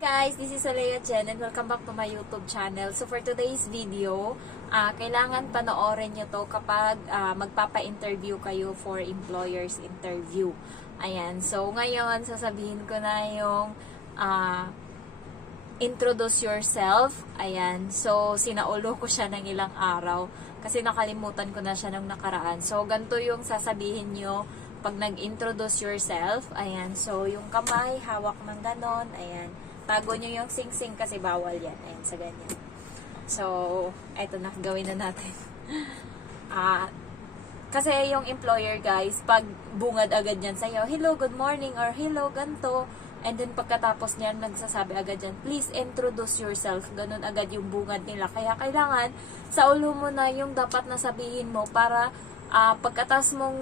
Guys, this is Alea Jen and welcome back to my YouTube channel. So for today's video, kailangan panoorin nyo to kapag magpapa-interview kayo for employer's interview. Ayan, so ngayon sasabihin ko na yung introduce yourself. Ayan, so sinaulo ko siya ng ilang araw kasi nakalimutan ko na siya ng nakaraan. So ganito yung sasabihin nyo pag nag-introduce yourself. Ayan, so yung kamay, hawak ng ganon. Ayan. Tago nyo yung sing-sing kasi bawal yan. Ayan, sa ganyan. So, eto na. Gawin na natin. Kasi yung employer, guys, pag bungad agad yan sa'yo, hello, good morning, or hello, ganto. And then, pagkatapos niyan, nagsasabi agad yan, please introduce yourself. Ganun agad yung bungad nila. Kaya, kailangan, sa ulo mo na yung dapat na sabihin mo para pagkatas mong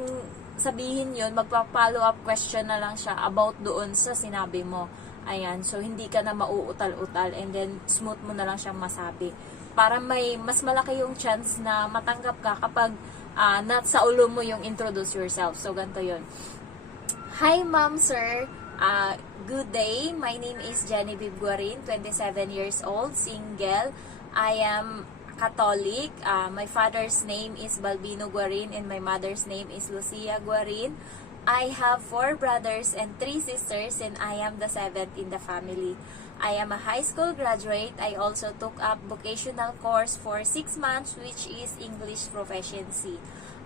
sabihin yun, magpa-follow up question na lang siya about doon sa sinabi mo. Ayan, so hindi ka na mauutal-utal and then smooth mo na lang siyang masabi. Para may mas malaki yung chance na matanggap ka kapag sa ulo mo yung introduce yourself. So, ganito yun. Hi, ma'am, sir. Good day. My name is Genevieve Guarin, 27 years old, single. I am Catholic. My father's name is Balbino Guarin and my mother's name is Lucia Guarin. I have 4 brothers and 3 sisters and I am the 7th in the family. I am a high school graduate. I also took up vocational course for 6 months which is English proficiency.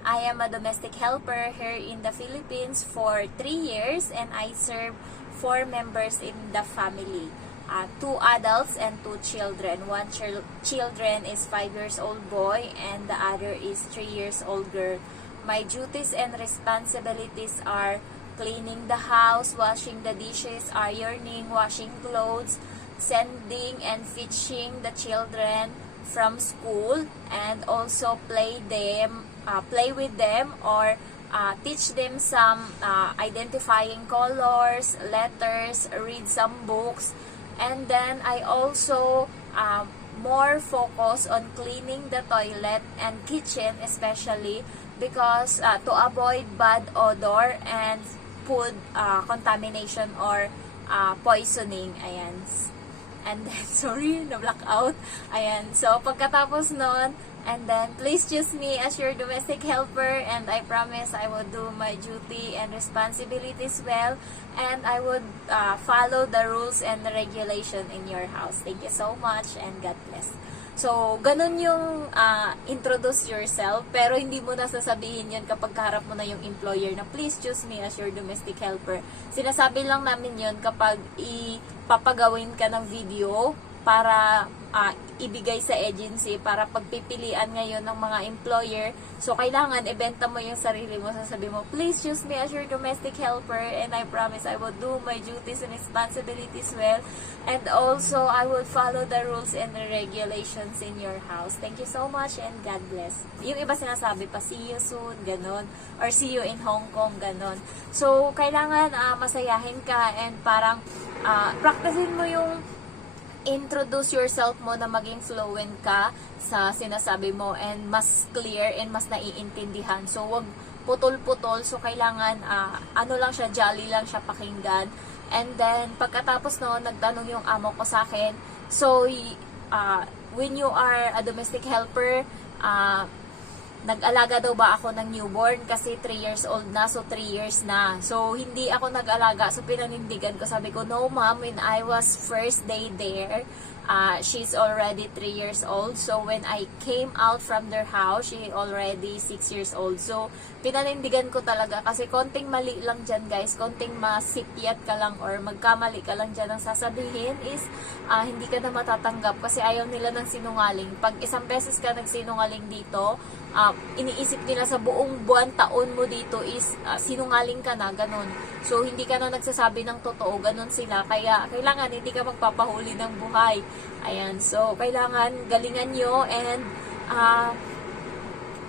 I am a domestic helper here in the Philippines for 3 years and I serve 4 members in the family. 2 adults and 2 children. One children is 5 years old boy and the other is 3 years old girl. My duties and responsibilities are cleaning the house, washing the dishes, ironing, washing clothes, sending and fetching the children from school, and also play with them or teach them some identifying colors, letters, read some books, and then I also more focus on cleaning the toilet and kitchen especially because to avoid bad odor and food contamination or poisoning. Ayan. And then, sorry, na-blackout. Ayan. So, pagkatapos nun, and then, please choose me as your domestic helper and I promise I will do my duty and responsibilities well and I would follow the rules and the regulation in your house. Thank you so much and God bless. So, ganun yung introduce yourself, pero hindi mo na sasabihin yun kapag kaharap mo na yung employer na please choose me as your domestic helper. Sinasabi lang namin yun kapag ipapagawin ka ng video para ibigay sa agency para pagpipilian ngayon ng mga employer. So, kailangan ibenta mo yung sarili mo. Sasabi mo, please choose me as your domestic helper and I promise I will do my duties and responsibilities well. And also, I will follow the rules and the regulations in your house. Thank you so much and God bless. Yung iba sinasabi pa, see you soon, ganon. Or see you in Hong Kong, ganon. So, kailangan masayahin ka and parang practicein mo yung introduce yourself mo na maging fluent ka sa sinasabi mo and mas clear and mas naiintindihan. So, wag putol-putol. So, kailangan, ano lang siya, jolly lang siya pakinggan. And then, pagkatapos no, nagtanong yung amo ko sa akin. So, when you are a domestic helper, nag-alaga daw ba ako ng newborn kasi 3 years old na, so 3 years na. So, hindi ako nag-alaga. So, pinanindigan ko. Sabi ko, no ma'am, when I was first day there, she's already 3 years old. So, when I came out from their house, she already 6 years old. So, pinanindigan ko talaga kasi konting mali lang dyan, guys. Konting masipyat ka lang or magkamali ka lang dyan ang sasabihin is hindi ka na matatanggap kasi ayaw nila ng sinungaling. Pag isang beses ka nagsinungaling dito, iniisip nila sa buong buwan taon mo dito is sinungaling ka na, ganun. So, hindi ka na nagsasabi ng totoo, ganun sila. Kaya, kailangan hindi ka magpapahuli ng buhay. Ayan, so, kailangan galingan nyo and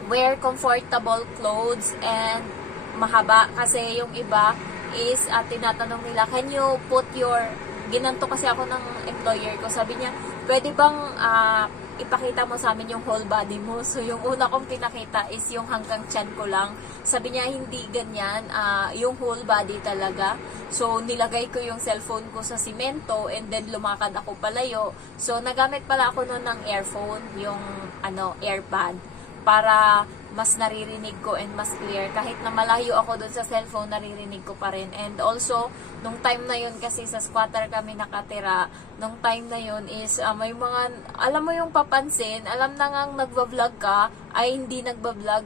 wear comfortable clothes and mahaba. Kasi yung iba is tinatanong nila, can you put your, ginanto kasi ako ng employer ko, sabi niya, pwede bang ipakita mo sa amin yung whole body mo. So, yung una kong pinakita is yung hanggang tiyan ko lang. Sabi niya, hindi ganyan, yung whole body talaga. So, nilagay ko yung cellphone ko sa simento and then lumakad ako palayo. So, nagamit pala ako noon ng earphone, yung AirPod, para mas naririnig ko and mas clear. Kahit na malayo ako dun sa cellphone, naririnig ko pa rin. And also, nung time na yun, kasi sa squatter kami nakatira, nung time na yun is, may mga, alam mo yung papansin, alam na ngang nagbablog ka, ay hindi nagbablog,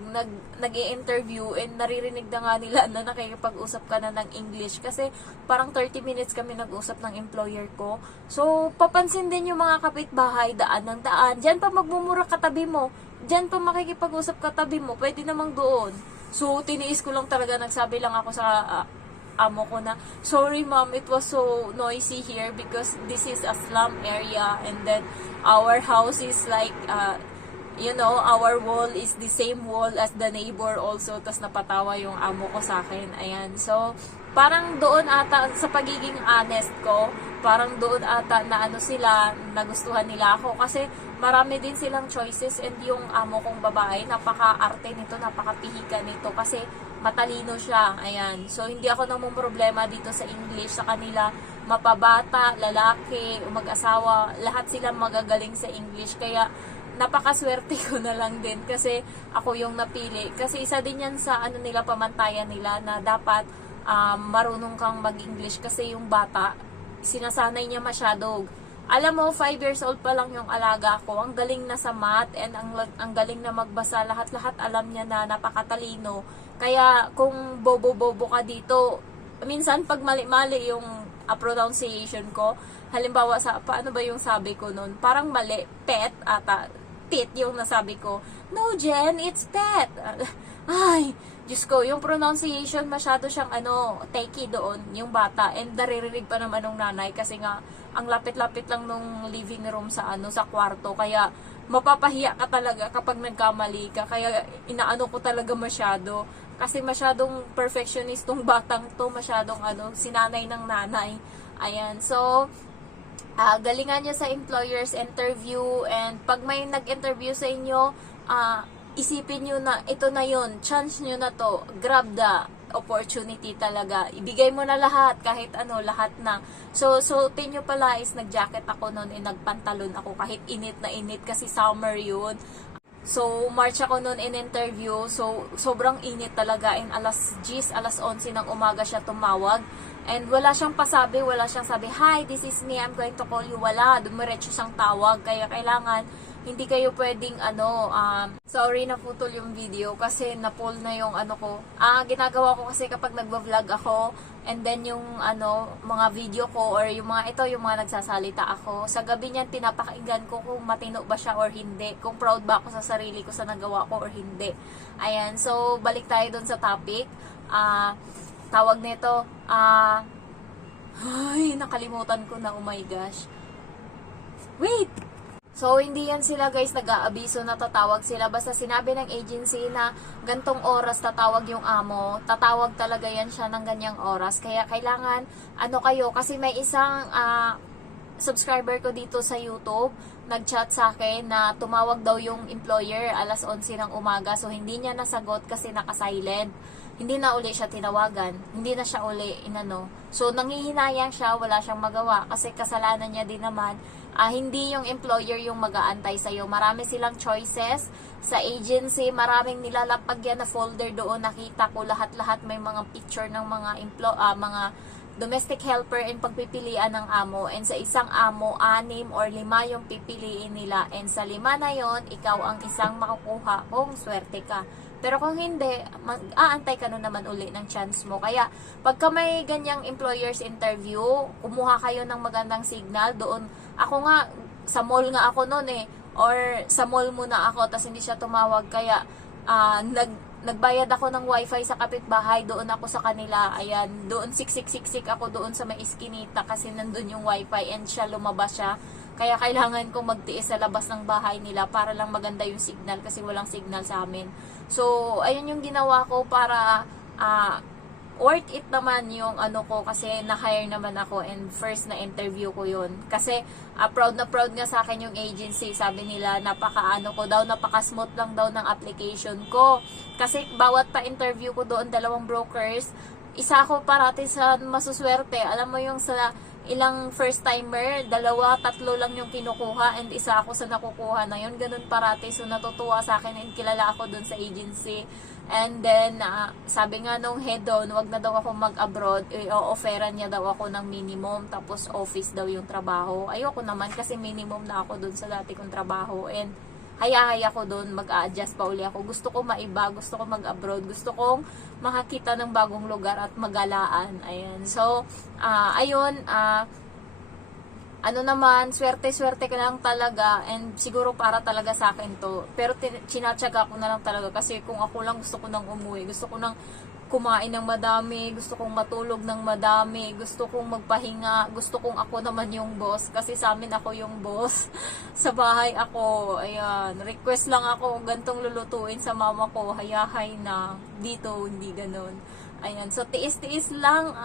nag-i-interview, and naririnig na nga nila na nakikipag-usap ka na ng English. Kasi parang 30 minutes kami nag-usap ng employer ko. So, papansin din yung mga kapitbahay, daan ng daan. Diyan pa magmumura katabi mo. Diyan pa makikipag-usap katabi mo, pwede namang doon. So, tiniis ko lang talaga, nagsabi lang ako sa amo ko na, sorry ma'am, it was so noisy here because this is a slum area and then our house is like, our wall is the same wall as the neighbor also. Tas napatawa yung amo ko sa akin. Ayan. So, parang doon ata, sa pagiging honest ko, parang doon ata na sila, nagustuhan nila ako. Kasi marami din silang choices and yung amo kong babae, napaka-arte nito, napaka-pihika nito. Kasi matalino siya. Ayan. So, hindi ako namang problema dito sa English sa kanila. Mapabata, lalaki, mag-asawa, lahat sila magagaling sa English. Kaya, napakaswerte ko na lang din kasi ako yung napili. Kasi isa din yan sa nila, pamantayan nila na dapat marunong kang mag-English kasi yung bata, sinasanay niya masyado. Alam mo, 5 years old pa lang yung alaga ko. Ang galing na sa math and ang galing na magbasa. Lahat-lahat alam niya na, napakatalino. Kaya kung bobo-bobo ka dito, minsan pag mali-mali yung pronunciation ko, halimbawa, paano ba yung sabi ko nun? Parang mali, pet ata. Pet yung nasabi ko. No, Jen, it's pet. Ay, Diyos ko, yung pronunciation masyado siyang takey doon, yung bata. And naririnig pa naman ng nanay kasi nga, ang lapit-lapit lang nung living room sa kwarto. Kaya, mapapahiya ka talaga kapag nagkamali ka. Kaya, inaano ko talaga masyado. Kasi masyadong perfectionistong batang to, masyadong sinanay ng nanay. Ayan, so, galingan nyo sa employer's interview, and pag may nag-interview sa inyo, isipin nyo na ito na yun, chance nyo na to, grab the opportunity talaga, ibigay mo na lahat, kahit lahat na. So suotin nyo pala is, nag-jacket ako noon, nagpantalon ako kahit init na init kasi summer yun. So, March ako noon in interview. So, sobrang init talaga. And alas 10, alas 11 ng umaga siya tumawag. And wala siyang pasabi, wala siyang sabi, "Hi, this is me, I'm going to call you." Wala, dumiretso siyang tawag. Kaya kailangan, hindi kayo pwedeng sorry na putol yung video kasi na-pull na yung ko. Ginagawa ko kasi kapag nagba-vlog ako, and then yung mga video ko or yung mga nagsasalita ako, sa gabi niyan pinapakinggan ko kung matino ba siya or hindi, kung proud ba ako sa sarili ko sa nagawa ko or hindi. Ayan, so balik tayo dun sa topic. Tawag nito, ay, nakalimutan ko na, oh my gosh. Wait! So, hindi yan sila guys nag-aabiso na tatawag sila. Basta sinabi ng agency na gantong oras tatawag yung amo, tatawag talaga yan siya ng ganyang oras. Kaya kailangan, kayo, kasi may isang subscriber ko dito sa YouTube, nag-chat sa akin na tumawag daw yung employer alas 11 ng umaga. So, hindi niya nasagot kasi naka-silent. Hindi na uli siya tinawagan. Hindi na siya uli So, nanghihinayang siya, wala siyang magawa kasi kasalanan niya din naman. Hindi yung employer yung mag-aantay sa'yo. Marami silang choices sa agency. Maraming nilalapag yan na folder doon. Nakita ko lahat-lahat may mga picture ng mga mga domestic helper and pagpipilian ng amo. And sa isang amo, 6 or 5 yung pipiliin nila. And sa 5 na yon, ikaw ang isang makukuha kung swerte ka. Pero kung hindi, aantay ka na naman uli ng chance mo. Kaya, pagka may ganyang employer's interview, kumuha kayo ng magandang signal doon. Ako nga, sa mall nga ako noon or sa mall muna ako, tas hindi siya tumawag. Kaya, nagbayad ako ng wifi sa kapitbahay, doon ako sa kanila. Ayan, doon siksik ako doon sa may iskinita kasi nandun yung wifi and siya, lumabas siya. Kaya kailangan kong magtiis sa labas ng bahay nila para lang maganda yung signal kasi walang signal sa amin. So, ayun yung ginawa ko para worth it naman yung ano ko kasi na-hire naman ako and first na interview ko yun. Kasi proud na proud nga sa akin yung agency. Sabi nila napaka-ano ko daw, napaka-smooth lang daw ng application ko. Kasi bawat pa-interview ko doon, 2 brokers, isa ako parati sa masuswerte. Alam mo yung sa ilang first timer, 2, 3 lang yung kinukuha and isa ako sa nakukuha na yun. Ganun parati. So natutuwa sa akin and kilala ako dun sa agency. And then, sabi nga nung head doon, wag na daw ako mag-abroad, i-offeran niya daw ako ng minimum, tapos office daw yung trabaho. Ayoko naman kasi minimum na ako doon sa dati kong trabaho. And haya-haya ko doon, mag-a-adjust pa uli ako. Gusto ko maiba, gusto ko mag-abroad, gusto kong makakita ng bagong lugar at magalaan. Ayan. So, ayun, ano naman, swerte-swerte ka lang talaga and siguro para talaga sa akin to. Pero sinatsaga ko na lang talaga kasi kung ako lang gusto ko nang umuwi, gusto ko nang kumain ng madami, gusto kong matulog ng madami, gusto kong magpahinga, gusto kong ako naman yung boss kasi sa amin ako yung boss. Sa bahay ako, ayan, request lang ako gantong lulutuin sa mama ko, hayahay na, dito hindi ganun. Ayan, so tiis-tiis lang,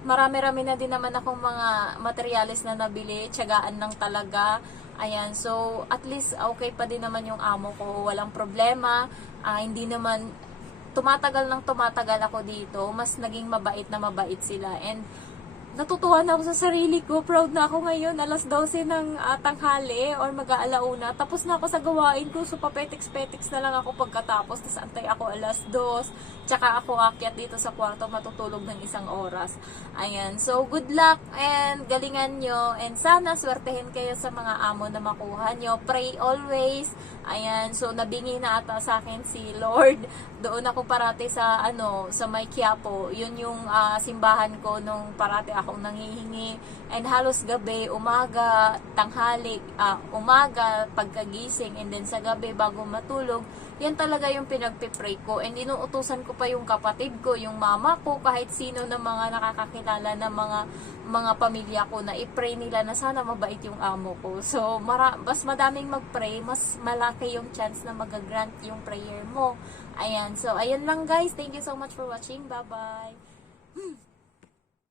marami-rami na din naman akong mga materials na nabili, tiyagaan lang talaga. Ayan, so at least okay pa din naman yung amo ko, walang problema, hindi naman tumatagal ako dito, mas naging mabait na mabait sila and natutuwa na ako sa sarili ko, proud na ako ngayon, 12:00 ng tanghali or mag-aalauna, tapos na ako sa gawain ko, so papetiks-petiks na lang ako pagkatapos, tapos antay ako 2:00, tsaka ako akyat dito sa kwarto, matutulog ng 1 oras. Ayan, so good luck and galingan nyo, and sana swertehin kayo sa mga amo na makuha nyo, pray always. Ayan, so nabingi na ata sa akin si Lord. Doon ako parati sa sa May Quiapo. Yun yung simbahan ko nung parati akong nanghihingi. And halos gabi, umaga, tanghali, umaga, pagkagising, and then sa gabi bago matulog, yan talaga yung pinagpipray ko. And inuutusan ko pa yung kapatid ko, yung mama ko, kahit sino na mga nakakakilala na mga pamilya ko na i-pray nila na sana mabait yung amo ko. So, mas madaming mag-pray, mas malaki yung chance na mag-grant yung prayer mo. Ayan. So, ayun lang guys. Thank you so much for watching. Bye-bye.